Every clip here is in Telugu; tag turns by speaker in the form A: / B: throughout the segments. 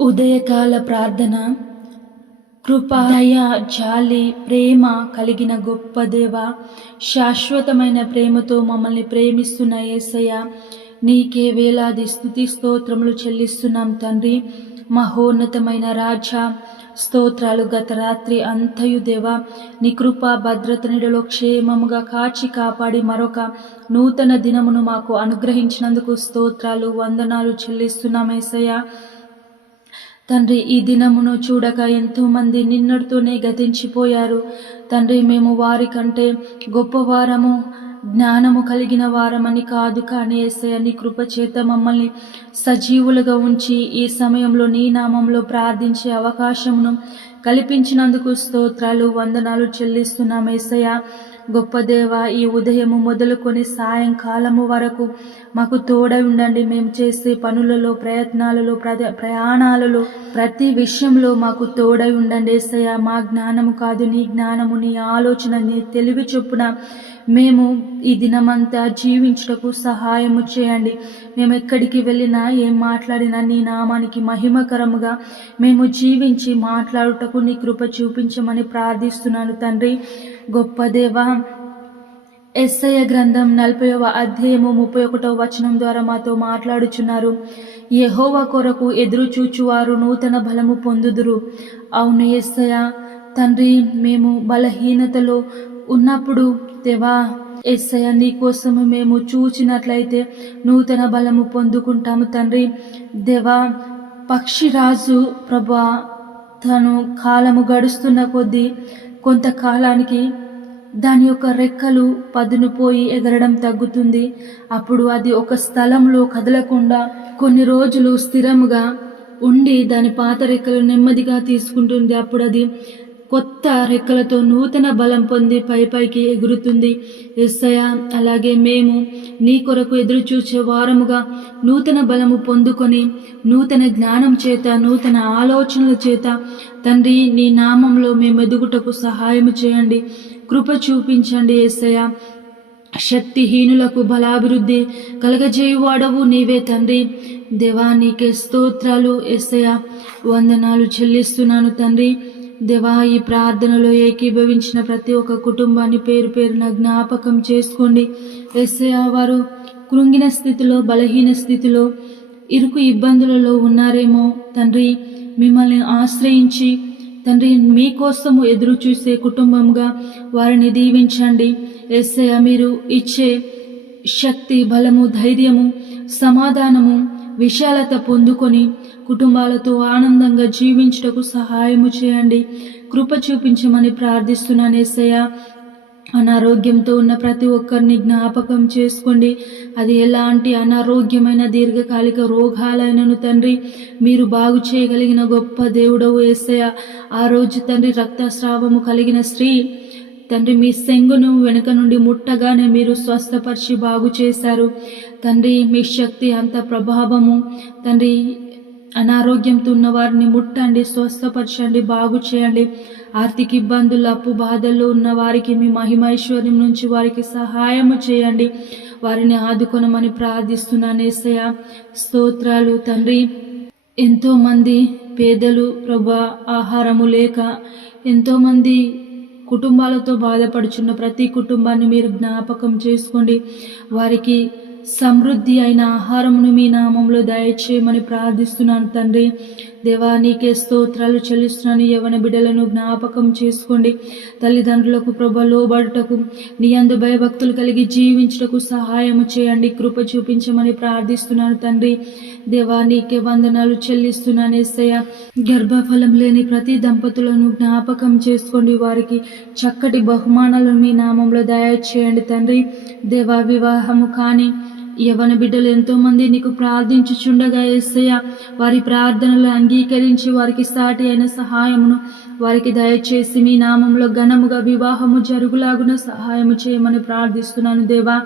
A: ఉదయకాల ప్రార్థన కృపాయ జాలి ప్రేమ కలిగిన గొప్ప దేవ శాశ్వతమైన ప్రేమతో మమ్మల్ని ప్రేమిస్తున్న యేసయ్య నీకే వేలాది స్థుతి స్తోత్రములు చెల్లిస్తున్నాం తండ్రి. మహోన్నతమైన రాజా స్తోత్రాలు గత రాత్రి అంతయు దేవ నీ కృప భద్రత నీడలో క్షేమముగా కాచి కాపాడి మరొక నూతన దినమును మాకు అనుగ్రహించినందుకు స్తోత్రాలు వందనాలు చెల్లిస్తున్నాం యేసయ్య తండ్రి ఈ దినమును చూడక ఎంతోమంది నిన్నటితోనే గతించిపోయారు. తండ్రి మేము వారి కంటే గొప్పవారము జ్ఞానము కలిగిన వారమని కాదు కానీ ఏసయ్య నీ మమ్మల్ని సజీవులుగా ఉంచి ఈ సమయంలో నీ నామంలో ప్రార్థించే అవకాశమును కల్పించినందుకు స్తోత్రాలు వందనాలు చెల్లిస్తున్నాం ఏసయ్య. గొప్ప దేవ ఈ ఉదయము మొదలుకొని సాయంకాలము వరకు మాకు తోడై ఉండండి. మేము చేసే పనులలో ప్రయత్నాలలో ప్రయాణాలలో ప్రతి విషయంలో మాకు తోడై ఉండండి. ఏసయ్య మా జ్ఞానము కాదు నీ జ్ఞానము నీ ఆలోచన నీ తెలివి చొప్పున మేము ఈ దినమంతా జీవించుటకు సహాయము చేయండి. మేము ఎక్కడికి వెళ్ళినా ఏం మాట్లాడినా నీ నామానికి మహిమకరముగా మేము జీవించి మాట్లాడుటకు నీ కృప చూపించమని ప్రార్థిస్తున్నాను తండ్రి. గొప్ప దేవ. ఎస్ఐ గ్రంథం నలభైవ అధ్యాయము ముప్పై ఒకటవ వచనం ద్వారా మాతో మాట్లాడుచున్నారు. యహోవ కొరకు ఎదురు చూచువారు నూతన బలము పొందుదురు. అవును ఎస్ఐ తండ్రి మేము బలహీనతలో ఉన్నప్పుడు దేవా ఎస్ఐ నీ కోసము మేము చూచినట్లయితే నూతన బలము పొందుకుంటాము తండ్రి. దేవా పక్షిరాజు ప్రభా తను కాలము గడుస్తున్న కొద్దీ కొంతకాలానికి దాని యొక్క రెక్కలు పదును పోయి ఎగరడం తగ్గుతుంది. అప్పుడు అది ఒక స్థలంలో కదలకుండా కొన్ని రోజులు స్థిరముగా ఉండి దాని పాత రెక్కలు నెమ్మదిగా తీసుకుంటుంది. అప్పుడు అది కొత్త రెక్కలతో నూతన బలం పొంది పైపైకి ఎగురుతుంది. ఎస్సయ అలాగే మేము నీ కొరకు ఎదురుచూచే వారముగా నూతన బలము పొందుకొని నూతన జ్ఞానం చేత నూతన ఆలోచనల చేత తండ్రి నీ నామంలో మేము ఎదుగుటకు సహాయం చేయండి. కృప చూపించండి ఎస్సయ శక్తిహీనులకు బలాభివృద్ధి కలగజేయువాడవు నీవే తండ్రి. దేవా నీకే స్తోత్రాలు ఎస్సయ వందనాలు చెల్లిస్తున్నాను తండ్రి. దేవా ఈ ప్రార్థనలో ఏకీభవించిన ప్రతి ఒక్క కుటుంబాన్ని పేరు పేరున జ్ఞాపకం చేసుకోండి. ఎస్సయ వారు కృంగిన స్థితిలో బలహీన స్థితిలో ఇరుకు ఇబ్బందులలో ఉన్నారేమో తండ్రి మిమ్మల్ని ఆశ్రయించి తండ్రి మీకోసము ఎదురు చూసే కుటుంబంగా వారిని దీవించండి. ఎస్ఐ మీరు ఇచ్చే శక్తి బలము ధైర్యము సమాధానము విశాలత పొందుకొని కుటుంబాలతో ఆనందంగా జీవించుటకు సహాయము చేయండి. కృప చూపించమని ప్రార్థిస్తున్నాను ఏసయ్య. అనారోగ్యంతో ఉన్న ప్రతి ఒక్కరిని జ్ఞాపకం చేసుకోండి. అది ఎలాంటి అనారోగ్యమైన దీర్ఘకాలిక రోగాలైనను తండ్రి మీరు బాగు చేయగలిగిన గొప్ప దేవుడవు ఏసయ ఆ రోజు తండ్రి రక్తస్రావము కలిగిన స్త్రీ తండ్రి మీ సెంగును వెనుక నుండి ముట్టగానే మీరు స్వస్థపరిచి బాగు చేశారు. తండ్రి మీ శక్తి అంత ప్రభావము. తండ్రి అనారోగ్యంతో ఉన్న వారిని ముట్టండి స్వస్థపరచండి బాగు చేయండి. ఆర్థిక ఇబ్బందులు అప్పు బాధల్లో ఉన్న వారికి మీ మహిమైశ్వర్యం నుంచి వారికి సహాయము చేయండి. వారిని ఆదుకొనమని ప్రార్థిస్తున్నాను ఏసయ స్తోత్రాలు తండ్రి. ఎంతోమంది పేదలు ప్రభా ఆహారము లేక ఎంతోమంది కుటుంబాలతో బాధపడుచున్న ప్రతి కుటుంబాన్ని మీరు జ్ఞాపకం చేసుకోండి. వారికి సమృద్ధి అయిన ఆహారమును మీ నామంలో దయచేయమని ప్రార్థిస్తున్నాను తండ్రి. దేవా నీకే స్తోత్రాలు చెల్లిస్తున్నాను. యవన బిడ్డలను జ్ఞాపకం చేసుకోండి. తల్లిదండ్రులకు ప్రభ లోబడుటకు నీ అందు భయభక్తులు కలిగి జీవించుటకు సహాయము చేయండి. కృప చూపించమని ప్రార్థిస్తున్నాను తండ్రి. దేవా నీకే వందనాలు చెల్లిస్తున్నాను ఎస్సయ్య గర్భఫలం లేని ప్రతి దంపతులను జ్ఞాపకం చేసుకోండి. వారికి చక్కటి బహుమానాలను మీ నామంలో దయచేయండి తండ్రి. దేవా వివాహము కానీ యవన బిడ్డలు ఎంతో మంది నీకు ప్రార్థించుచుండగా ఏసయ్య వారి ప్రార్థనలు అంగీకరించి వారికి సాటి అయిన సహాయమును వారికి దయచేసి మీ నామంలో ఘనముగా వివాహము జరుగులాగున సహాయము చేయమని ప్రార్థిస్తున్నాను దేవా.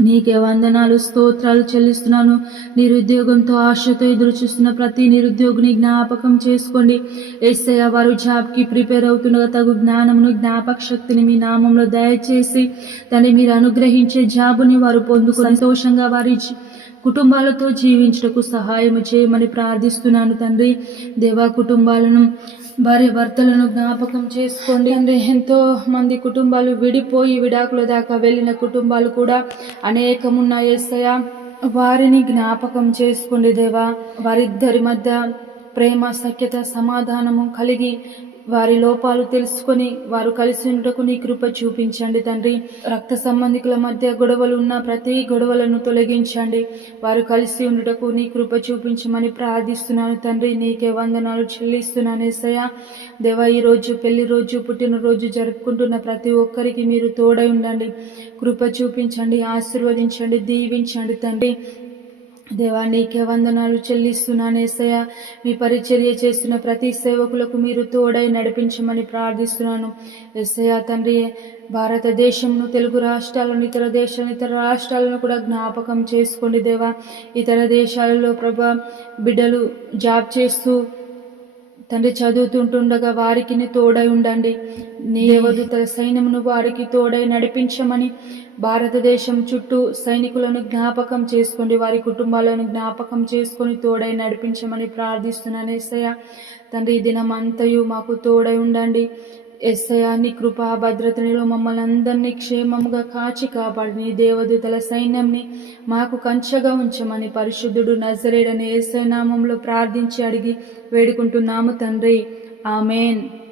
A: నీకే వందనాలు స్తోత్రాలు చెల్లిస్తున్నాను. నిరుద్యోగంతో ఆశతో ఎదురు చూస్తున్న ప్రతి నిరుద్యోగిని జ్ఞాపకం చేసుకోండి. ఎస్ఐ వారు జాబ్కి ప్రిపేర్ అవుతుండగా తగు జ్ఞానమును జ్ఞాపక శక్తిని మీ నామంలో దయచేసి దాన్ని మీరు అనుగ్రహించే జాబుని వారు పొందుకు సంతోషంగా వారి కుటుంబాలతో జీవించటకు సహాయం చేయమని ప్రార్థిస్తున్నాను తండ్రి. దేవా కుటుంబాలను భార్య భర్తలను జ్ఞాపకం చేసుకోండి. తండ్రి ఎంతో మంది కుటుంబాలు విడిపోయి విడాకుల దాకా వెళ్ళిన కుటుంబాలు కూడా అనేకమున్నాయి ఏసయ్య వారిని జ్ఞాపకం చేసుకోండి దేవా. వారిద్దరి మధ్య ప్రేమ సఖ్యత సమాధానము కలిగి వారి లోపాలు తెలుసుకొని వారు కలిసి ఉండటకు నీ కృప చూపించండి తండ్రి. రక్త సంబంధికుల మధ్య గొడవలు ఉన్న ప్రతి గొడవలను తొలగించండి. వారు కలిసి ఉండటకు నీ కృప చూపించమని ప్రార్థిస్తున్నాను తండ్రి. నీకే వందనాలు చెల్లిస్తున్నాను ఏసయ దేవా ఈ రోజు పెళ్ళి రోజు పుట్టినరోజు జరుపుకుంటున్న ప్రతి ఒక్కరికి మీరు తోడై ఉండండి. కృప చూపించండి ఆశీర్వదించండి దీవించండి తండ్రి. దేవా నీకే వందనాలు చెల్లిస్తున్నాను ఏసయ్య. మీ పరిచర్య చేస్తున్న ప్రతి సేవకులకు మీరు తోడై నడిపించమని ప్రార్థిస్తున్నాను. ఎస్ఐయ తండ్రి భారతదేశంను తెలుగు రాష్ట్రాలను ఇతర దేశాలను ఇతర రాష్ట్రాలను కూడా జ్ఞాపకం చేసుకోండి దేవా. ఇతర దేశాలలో ప్రభా బిడ్డలు జాబ్ చేస్తూ తండ్రి చదువుతుంటుండగా వారికి తోడై ఉండండి. నీ దేవదూతల సైన్యమును వారికి తోడై నడిపించమని భారతదేశం చుట్టూ సైనికులను జ్ఞాపకం చేసుకోండి వారి కుటుంబాలను జ్ఞాపకం చేసుకొని తోడై నడిపించమని ప్రార్థిస్తున్నాను ఎస్సయ్య తండ్రి ఈ దినం అంతయు మాకు తోడై ఉండండి. ఎస్సయ్య నీ కృపా భద్రతనిలో మమ్మల్ని అందరినీ క్షేమముగా కాచి కాపాడి. నీ దేవదూతల సైన్యంని మాకు కంచగా ఉంచమని పరిశుద్ధుడు నజరేడని ఏసై నామంలో ప్రార్థించి అడిగి వేడుకుంటున్నాము తండ్రి. ఆమెన్.